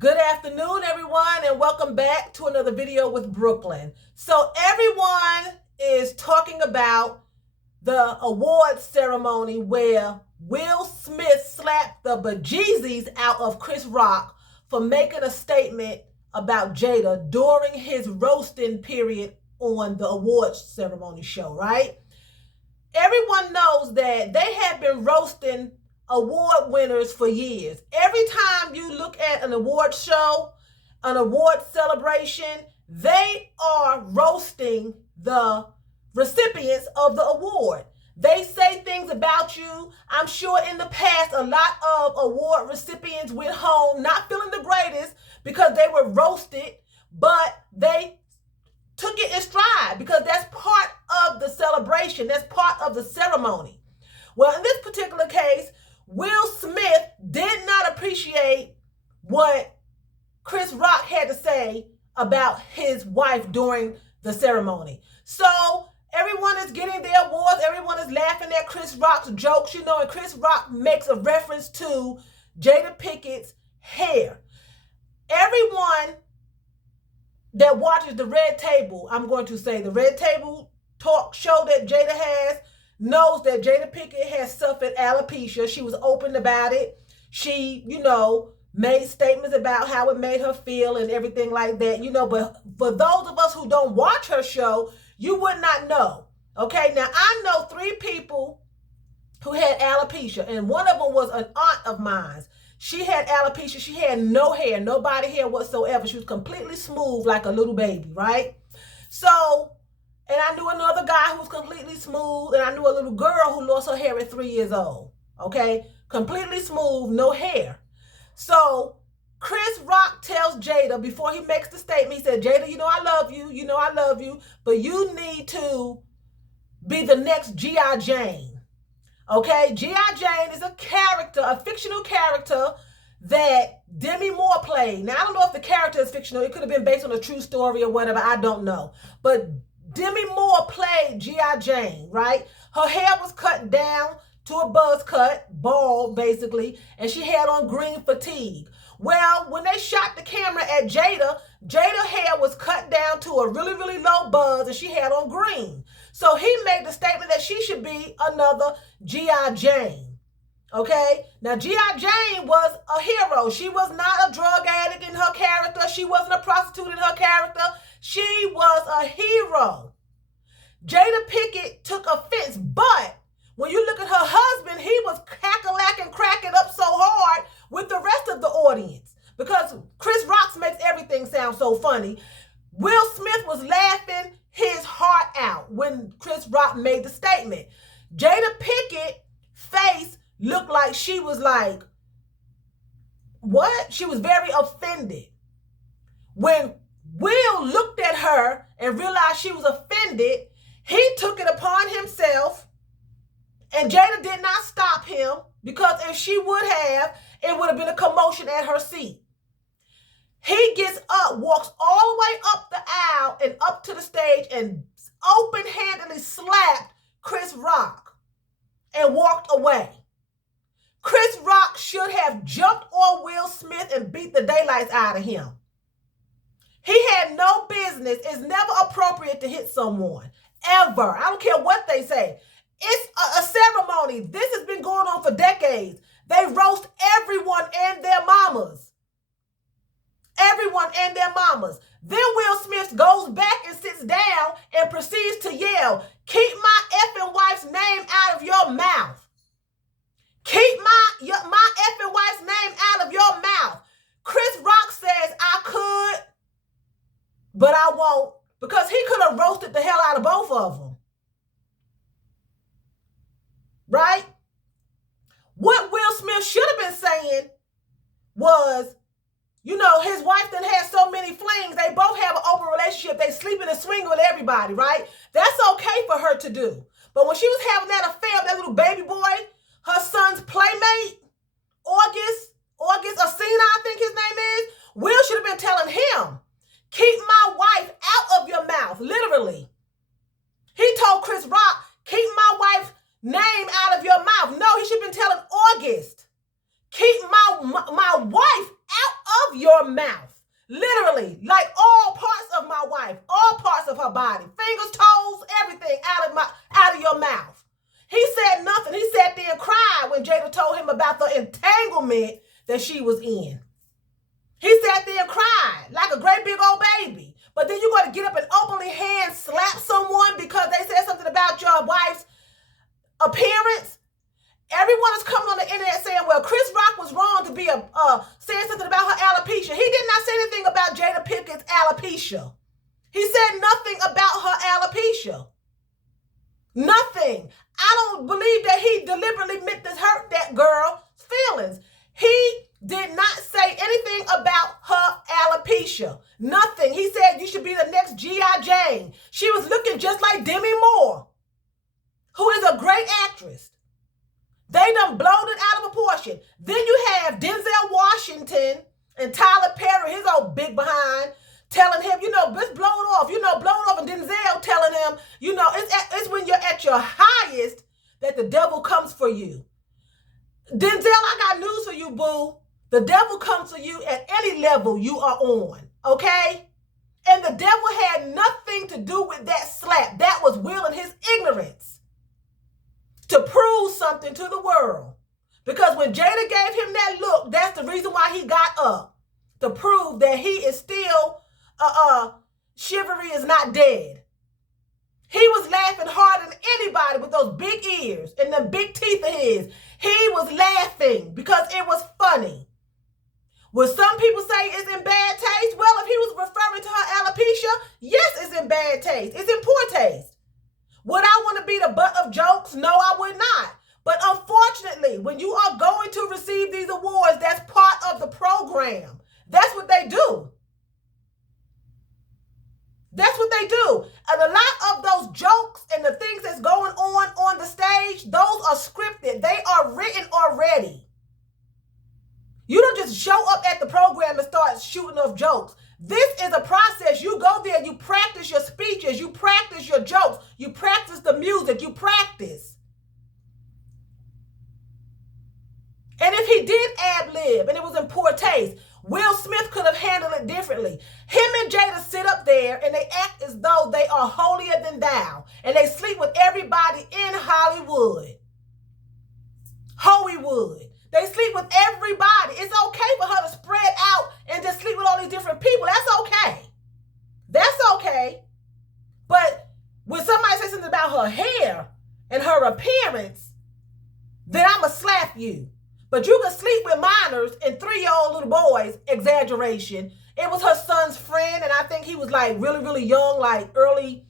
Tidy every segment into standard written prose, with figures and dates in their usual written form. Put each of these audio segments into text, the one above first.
Good afternoon, everyone, and welcome back to another video with Brooklyn. So everyone is talking about the awards ceremony where Will Smith slapped the bejesus out of Chris Rock for making a statement about Jada during his roasting period on the awards ceremony show, right? Everyone knows that they have been roasting award winners for years. Every time you look at an award show, an award celebration, they are roasting the recipients of the award. They say things about you. I'm sure in the past, a lot of award recipients went home not feeling the greatest because they were roasted, but they took it in stride because that's part of the celebration. That's part of the ceremony. Well, in this particular case, Will Smith did not appreciate what Chris Rock had to say about his wife during the ceremony. So everyone is getting their awards. Everyone is laughing at Chris Rock's jokes, and Chris Rock makes a reference to Jada Pickett's hair. Everyone that watches the Red Table, I'm going to say the Red Table talk show that Jada has, knows that Jada Pinkett has suffered alopecia. She was open about it. She, made statements about how it made her feel and everything like that, but for those of us who don't watch her show, you would not know. Okay, now I know 3 people who had alopecia, and one of them was an aunt of mine. She had alopecia. She had no hair, no body hair whatsoever. She was completely smooth like a little baby, right? So, and I knew another guy who was completely smooth, and I knew a little girl who lost her hair at 3 years old, okay? Completely smooth, no hair. So, Chris Rock tells Jada before he makes the statement, he said, Jada, I love you, but you need to be the next G.I. Jane. Okay, G.I. Jane is a character, a fictional character that Demi Moore played. Now, I don't know if the character is fictional. It could have been based on a true story or whatever. I don't know. But Demi Moore played G.I. Jane, right? Her hair was cut down to a buzz cut, bald, basically, and she had on green fatigue. Well, when they shot the camera at Jada's hair was cut down to a really, really low buzz, and she had on green. So he made the statement that she should be another G.I. Jane. Okay? Now, G.I. Jane was a hero. She was not a drug addict in her character. She wasn't a prostitute in her character. She was a hero. Jada Pinkett took offense, but when you look at her husband, he was cackling, cracking up so hard with the rest of the audience because Chris Rock makes everything sound so funny. Will Smith was laughing his heart out when Chris Rock made the statement. Jada Pinkett's face looked like she was like, what? She was very offended. When Will looked at her and realized she was offended, he took it upon himself, and Jada did not stop him because if she would have, it would have been a commotion at her seat. He gets up, walks all the way up the aisle and up to the stage and open-handedly slapped Chris Rock and walked away. Chris Rock should have jumped on Will Smith and beat the daylights out of him. He had no business. It's never appropriate to hit someone, ever. I don't care what they say. It's a ceremony. This has been going on for decades. They roast everyone and their mamas. Everyone and their mamas. Then Will Smith goes back and sits down and proceeds to yell, keep my effing wife's name out of your mouth. Keep my effing wife's name out of your mouth. Chris Rock says, I could, but I won't, because he could have roasted the hell out of both of them. Right? What Will Smith should have been saying was, his wife done had so many flings. They both have an open relationship. They sleeping and swinging with everybody, right? That's okay for her to do. But when she was having that affair with that little baby boy, her son's playmate, August Asina, I think his name is, Will should have been telling him, keep my wife out of your mouth, literally. He told Chris Rock, keep my wife's name out of your mouth. No, he should have been telling August, keep my wife out of your mouth. Literally, like all parts of my wife, all parts of her body, fingers, toes, everything out of your mouth. He said nothing. He sat there and cried when Jada told him about the entanglement that she was in. He sat there and cried like a great big old baby. But then you're going to get up and openly hand slap someone because they said something about your wife's appearance? Everyone is coming on the internet saying, well, Chris Rock was wrong to be saying something about her alopecia. He did not say anything about Jada Pickett's alopecia. He said nothing about her alopecia. Nothing. I don't believe that he deliberately meant to hurt that girl's feelings. He did not say anything about her alopecia. Nothing. He said you should be the next G.I. Jane. She was looking just like Demi Moore, who is a great actress. They done blown it out of proportion. Then you have Denzel Washington and Tyler Perry, his old big behind, telling him, let's blow it off. Blow it off. And Denzel telling him, it's when you're at your highest that the devil comes for you. Denzel, I got news for you, boo. The devil comes for you at any level you are on, okay? And the devil had nothing to do with that slap. That was Will in his ignorance to prove something to the world. Because when Jada gave him that look, that's the reason why he got up, to prove that he is still, chivalry is not dead. He was laughing harder than anybody with those big ears and them big teeth of his. He was laughing because it was funny. Will some people say it's in bad taste? Well, if he was referring to her alopecia, yes, it's in bad taste. It's in poor taste. Would I want to be the butt of jokes? No, I would not. But unfortunately, when you are going to receive these awards, that's part of the program. That's what they do. That's what they do. And a lot of those jokes and the things that's going on the stage, those are scripted. They are written already. You don't just show up at the program and start shooting off jokes. This is a process. You go there, you practice your speeches, you practice your jokes, you practice the music, you practice. And if he did ad-lib and it was in poor taste, Will Smith could have handled it differently. Him and Jada sit up there and they act as though they are holier than thou. And they sleep with everybody in Hollywood. Hollywood. They sleep with everybody. It's okay for her to spread out and just sleep with all these different people. That's okay. That's okay. But when somebody says something about her hair and her appearance, then I'm going to slap you. But you can sleep with minors and 3-year-old little boys, exaggeration. It was her son's friend, and I think he was like really, really young, like early,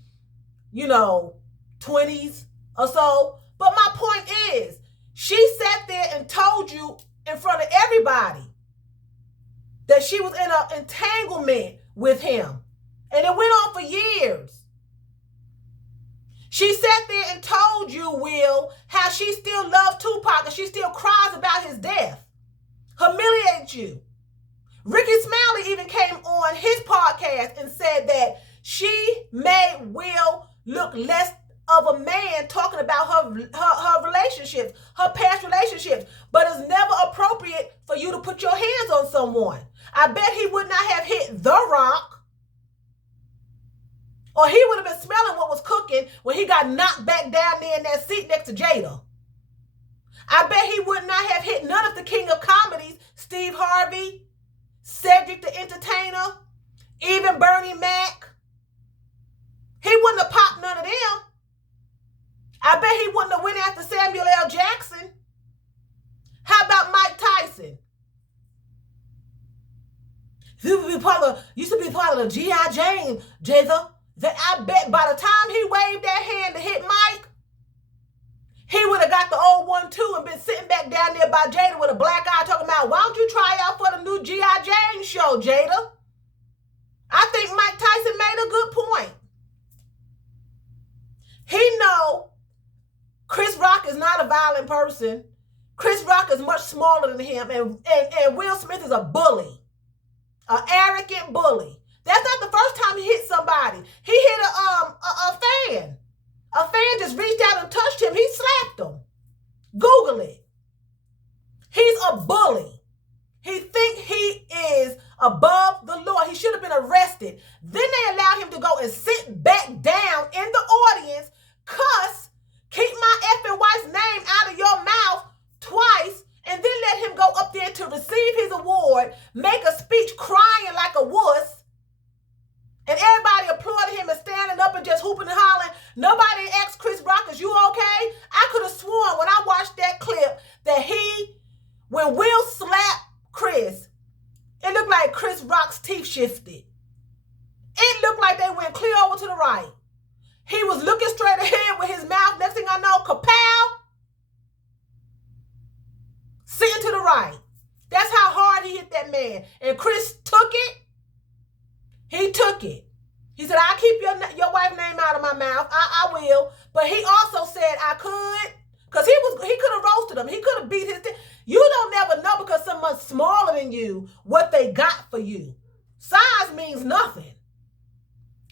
20s or so. But my point is, she sat there and told you in front of everybody that she was in an entanglement with him. And it went on for years. She sat there and told you, Will, how she still loved Tupac and she still cries about his death. Humiliates you. Ricky Smiley even came on his podcast and said that she made Will look less of a man talking about her relationships, her past relationships. But it's never appropriate for you to put your hands on someone. I bet he would not have hit The Rock. Or he would have been smelling what was cooking when he got knocked back down there in that seat next to Jada. I bet he would not have hit none of the king of comedies, Steve Harvey, Cedric the Entertainer, even Bernie Mac. He wouldn't have popped none of them. I bet he wouldn't have went after Samuel L. Jackson. How about Mike Tyson? He used to be part of the G.I. Jane, Jada. That I bet by the time he waved that hand to hit Mike, he would have got the old 1-2 and been sitting back down there by Jada with a black eye talking about, why don't you try out for the new G.I. Jane show, Jada? I think Mike Tyson made a good point. He know Chris Rock is not a violent person. Chris Rock is much smaller than him, and Will Smith is a bully, an arrogant bully. That's not the first time he hit somebody. He hit a fan. A fan just reached out and touched him. He slapped him. Google it. He's a bully. He think he is above award, make a speech crying like a wuss, and everybody applauded him and standing up and just hooping and hollering. Nobody asked Chris Rock, is you okay? I could have sworn when I watched that clip that when Will slapped Chris, it looked like Chris Rock's teeth shifted. It looked like they went clear over to the right. He was looking straight ahead with his mouth. Next thing I know, kapow, sitting to the right. That's how hard he hit that man. And Chris took it. He took it. He said, I'll keep your wife's name out of my mouth. I will. But he also said I could. Because he could have roasted him. He could have beat his... You don't never know because someone's smaller than you what they got for you. Size means nothing.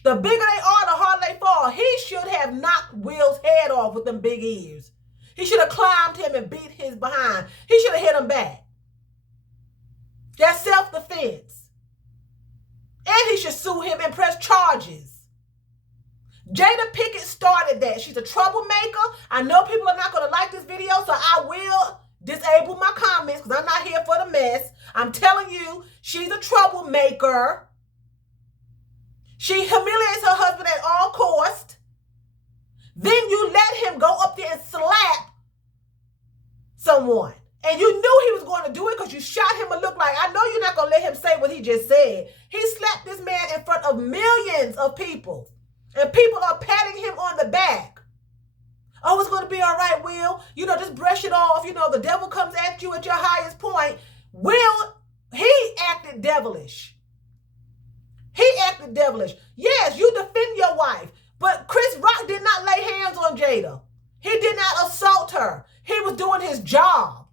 The bigger they are, the harder they fall. He should have knocked Will's head off with them big ears. He should have climbed him and beat his behind. He should have hit him back. That's self-defense. And he should sue him and press charges. Jada Pinkett started that. She's a troublemaker. I know people are not going to like this video, so I will disable my comments because I'm not here for the mess. I'm telling you, she's a troublemaker. She humiliates her husband at all costs. Then you let him go up there and slap someone. And you knew he was going to do it because you shot him a look like, I know you're not going to let him say what he just said. He slapped this man in front of millions of people. And people are patting him on the back. Oh, it's going to be all right, Will. You know, just brush it off. You know, the devil comes at you at your highest point. Will, he acted devilish. He acted devilish. Yes, you defend your wife. But Chris Rock did not lay hands on Jada. He did not assault her. He was doing his job.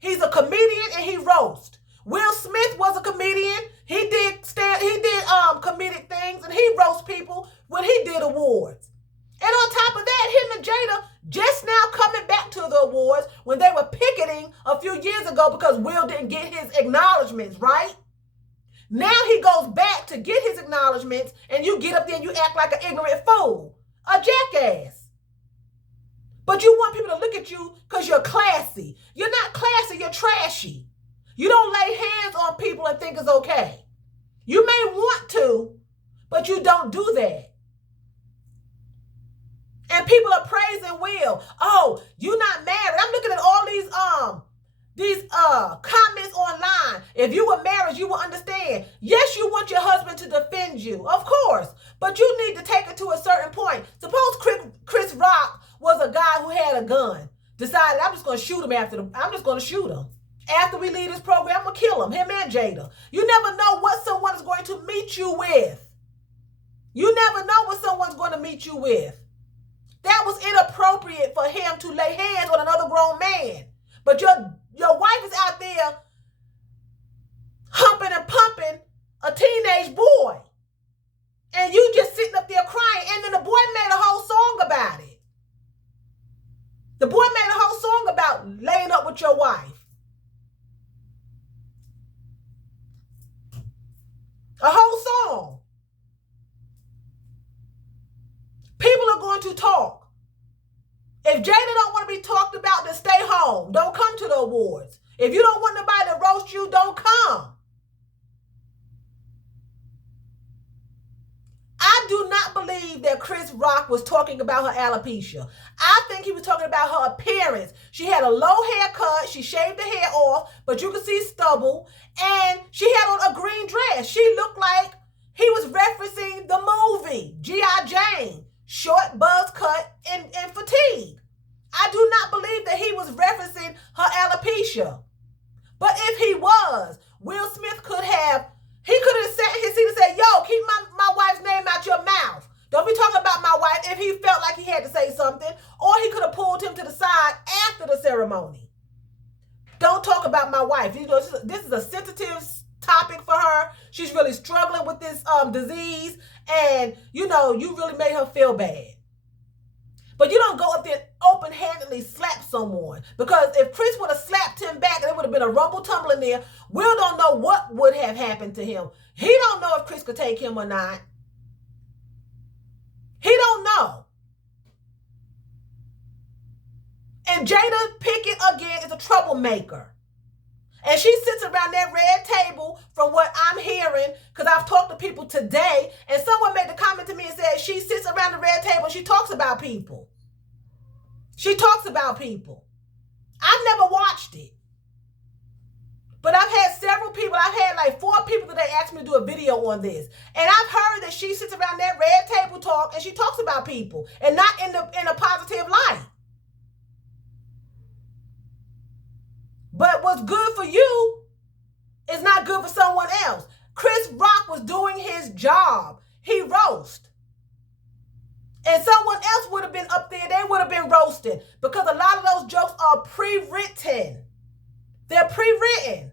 He's a comedian and he roasts. Will Smith was a comedian. He did comedic things and he roast people when he did awards. And on top of that, him and Jada just now coming back to the awards when they were picketing a few years ago because Will didn't get his acknowledgments, right? Now he goes back to get his acknowledgments and you get up there and you act like an ignorant fool, a jackass. But you want people to look at you because you're classy. You're not classy, you're trashy. You don't lay hands on people and think it's okay. You may want to, but you don't do that. And people are praising Will. Oh, you're not married. I'm looking at all these comments online. If you were married, you will understand. Yes, you want your husband to defend you, of course, but you need to take it to a certain point. Suppose Chris Rock was a guy who had a gun, decided I'm just going to shoot him after we leave this program. I'm going to kill him and Jada. You never know what someone is going to meet you with. You never know what someone's going to meet you with. That was inappropriate for him to lay hands on another grown man. But your wife is out there humping and pumping a teenage boy. And you just sitting up there crying. And then the boy made a whole song about it. The boy made a whole song about laying up with your wife. A whole song. People are going to talk. If Jada don't want to be talked about, then stay home. Don't come to the awards. If you don't want nobody to roast you, don't come. I do not believe that Chris Rock was talking about her alopecia. I think he was talking about her appearance. She had a low haircut. She shaved the hair off, but you could see stubble. And she had on a green dress. She looked like he was referencing the movie, G.I. Jane. Short buzz cut and fatigue. I do not believe that he was referencing her alopecia. But if he was, Will Smith could have sat in his seat and said, yo, keep my wife's name out your mouth. Don't be talking about my wife if he felt like he had to say something. Or he could have pulled him to the side after the ceremony. Don't talk about my wife. You know, this is a sensitive topic for her. She's really struggling with this disease. And, you know, you really made her feel bad. But you don't go up there and open-handedly slap someone. Because if Chris would have slapped him back, there would have been a rumble tumble in there. Will don't know what would have happened to him. He don't know if Chris could take him or not. He don't know. And Jada Pinkett, again, is a troublemaker. And she sits around that red table, from what I'm hearing, because I've talked to people today, and someone made the comment to me and said she sits around the red table and she talks about people. She talks about people. I've never watched it. But I've had several people, I've had like 4 people today ask me to do a video on this. And I've heard that she sits around that red table talk and she talks about people, and not in a positive light. But what's good for you is not good for someone else. Chris Rock was doing his job. He roast. And someone else would have been up there, they would have been roasting, because a lot of those jokes are pre-written. They're pre-written.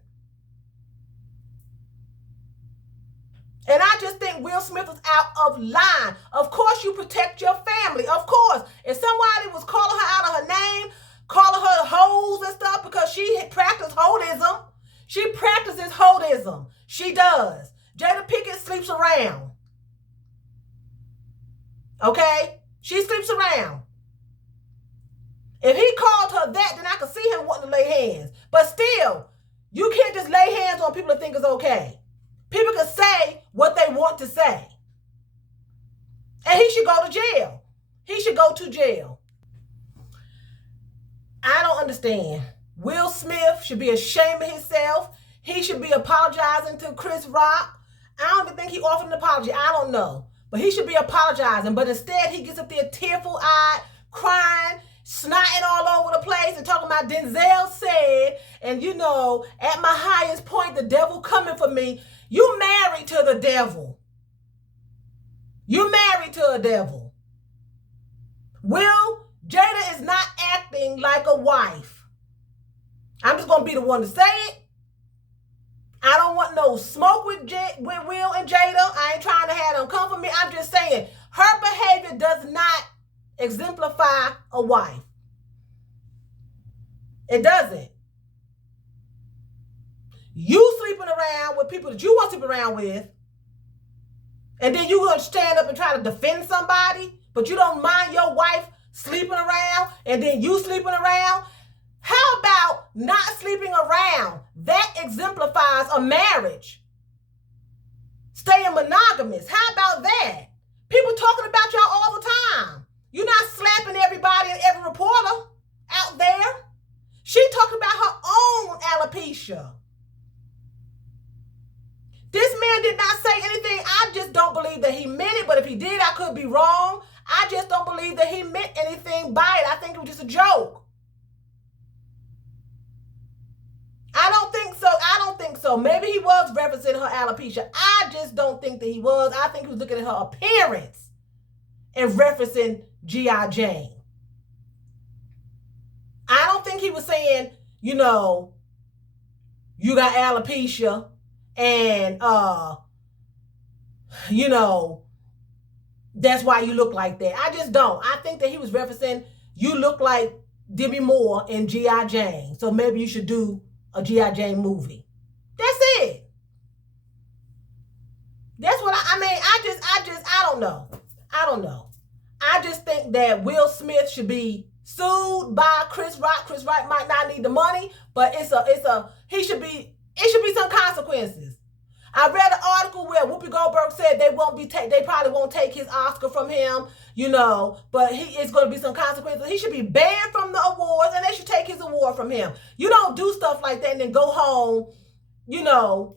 And I just think Will Smith was out of line. Of course you protect your family. Of course. If somebody was calling her out of her name, calling her hoes and stuff because she practiced holdism. She practices holdism. She does. Jada Pinkett sleeps around. Okay? She sleeps around. If he called her that, then I could see him wanting to lay hands. But still, you can't just lay hands on people and think it's okay. People can say what they want to say. And he should go to jail. He should go to jail. I don't understand. Will Smith should be ashamed of himself. He should be apologizing to Chris Rock. I don't even think he offered an apology. I don't know. But he should be apologizing. But instead, he gets up there tearful-eyed, crying, snotting all over the place, and talking about Denzel said, and you know, at my highest point, the devil coming for me. You married to the devil. You married to a devil. Jada is not acting like a wife. I'm just going to be the one to say it. I don't want no smoke with Will and Jada. I ain't trying to have them come for me. I'm just saying her behavior does not exemplify a wife. It doesn't. You sleeping around with people that you want to sleep around with, and then you going to stand up and try to defend somebody, but you don't mind your wife sleeping around, and then you sleeping around. How about not sleeping around? That exemplifies a marriage. Staying monogamous. How about that? People talking about y'all all the time. You're not slapping everybody and every reporter out there. She talked about her own alopecia. This man did not say anything. I just don't believe that he meant it, but if he did, I could be wrong. I just don't believe that he meant anything by it. I think it was just a joke. I don't think so. I don't think so. Maybe he was referencing her alopecia. I just don't think that he was. I think he was looking at her appearance and referencing G.I. Jane. I don't think he was saying, you know, you got alopecia and, you know, that's why you look like that. I just don't. I think that he was referencing, you look like Demi Moore in G.I. Jane. So maybe you should do a G.I. Jane movie. That's it. That's what I mean. I don't know. I don't know. I just think that Will Smith should be sued by Chris Rock. Chris Rock might not need the money, but it should be some consequences. I read an article where Whoopi Goldberg said they probably won't take his Oscar from him, you know, but it's going to be some consequences. He should be banned from the awards, and they should take his award from him. You don't do stuff like that and then go home, you know,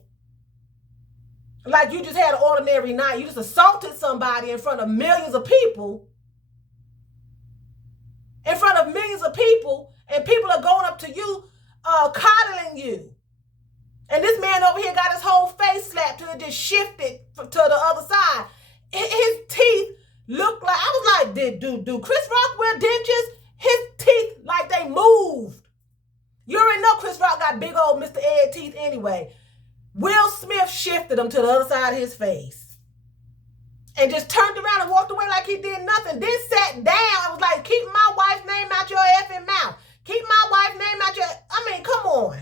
like you just had an ordinary night. You just assaulted somebody in front of millions of people. In front of millions of people, and people are going up to you, coddling you. And this man over here got his whole face slapped till it just shifted to the other side. His teeth looked like, I was like, do Chris Rock wear dentures? His teeth, like they moved. You already know Chris Rock got big old Mr. Ed teeth anyway. Will Smith shifted them to the other side of his face. And just turned around and walked away like he did nothing. Then sat down and was like, keep my wife's name out your effing mouth. Keep my wife's name out your, I mean, come on.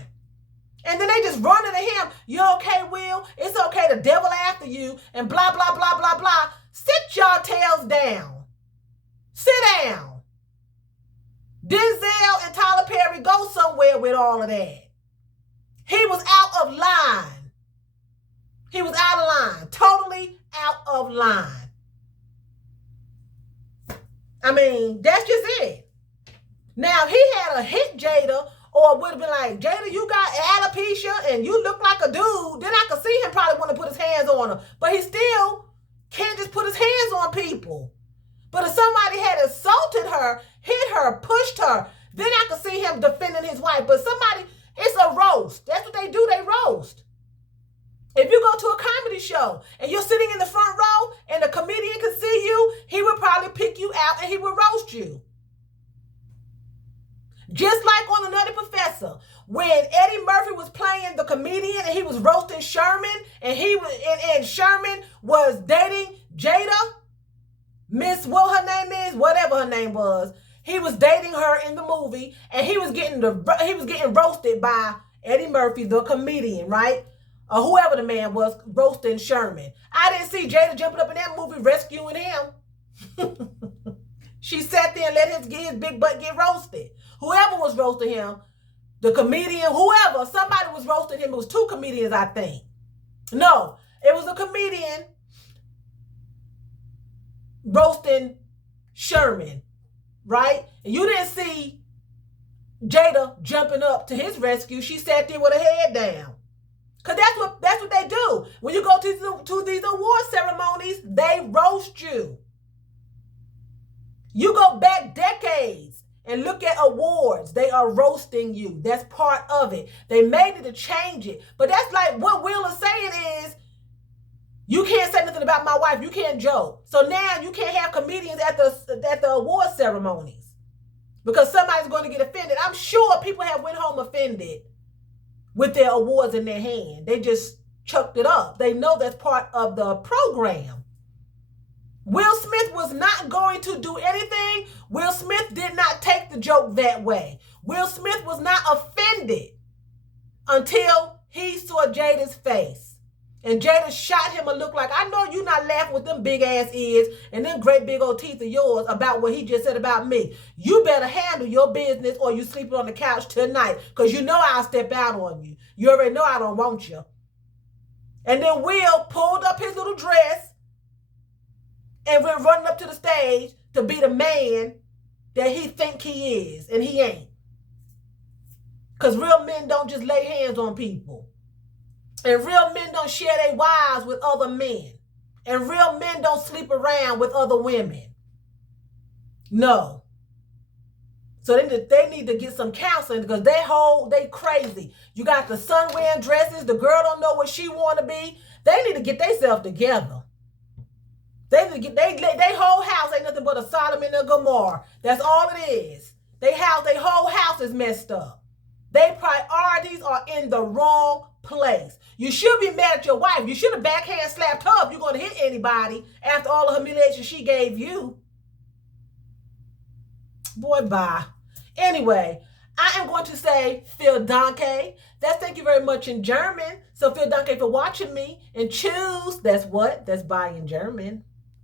And then they just running to him. You okay, Will? It's okay. The devil after you. And blah, blah, blah, blah, blah. Sit your tails down. Sit down. Denzel and Tyler Perry, go somewhere with all of that. He was out of line. He was out of line. Totally out of line. I mean, that's just it. Now, if he had a hit Jada, or would have been like, Jada, you got alopecia and you look like a dude, then I could see him probably want to put his hands on her. But he still can't just put his hands on people. But if somebody had assaulted her, hit her, pushed her, then I could see him defending his wife. But somebody, it's a roast. That's what they do, they roast. If you go to a comedy show and you're sitting in the front row and the comedian can see you, he would probably pick you out and he would roast you. Just like on The Nutty Professor, when Eddie Murphy was playing the comedian and he was roasting Sherman, and Sherman was dating Jada, Miss what her name is, whatever her name was. He was dating her in the movie, and he was getting roasted by Eddie Murphy, the comedian, right? Or whoever the man was roasting Sherman. I didn't see Jada jumping up in that movie rescuing him. She sat there and let his big butt get roasted. Whoever was roasting him, the comedian, whoever, somebody was roasting him. It was two comedians, I think. No, it was a comedian roasting Sherman, right? And you didn't see Jada jumping up to his rescue. She sat there with her head down. Because that's what they do. When you go to these award ceremonies, they roast you. You go back decades and look at awards. They are roasting you. That's part of it. They made it to change it. But that's like what Will is saying is, you can't say nothing about my wife. You can't joke. So now you can't have comedians at the award ceremonies because somebody's going to get offended. I'm sure people have went home offended with their awards in their hand. They just chucked it up. They know that's part of the program. Will Smith was not going to do anything. Will Smith did not take the joke that way. Will Smith was not offended until he saw Jada's face. And Jada shot him a look like, I know you're not laughing with them big ass ears and them great big old teeth of yours about what he just said about me. You better handle your business or you sleeping on the couch tonight because you know I'll step out on you. You already know I don't want you. And then Will pulled up his little dress and went running up to the stage to be the man that he think he is, and he ain't. Because real men don't just lay hands on people. And real men don't share their wives with other men. And real men don't sleep around with other women. No. So they need to get some counseling because they crazy. You got the son wearing dresses. The girl don't know what she want to be. They need to get themselves together. They whole house ain't nothing but a Sodom and a Gomorrah. That's all it is. Their whole house is messed up. Their priorities are in the wrong place. You should be mad at your wife. You should have backhand slapped her if you're going to hit anybody after all the humiliation she gave you. Boy, bye. Anyway, I am going to say Vielen Dank. That's thank you very much in German. So Vielen Dank for watching me. And choose, that's what? That's bye in German.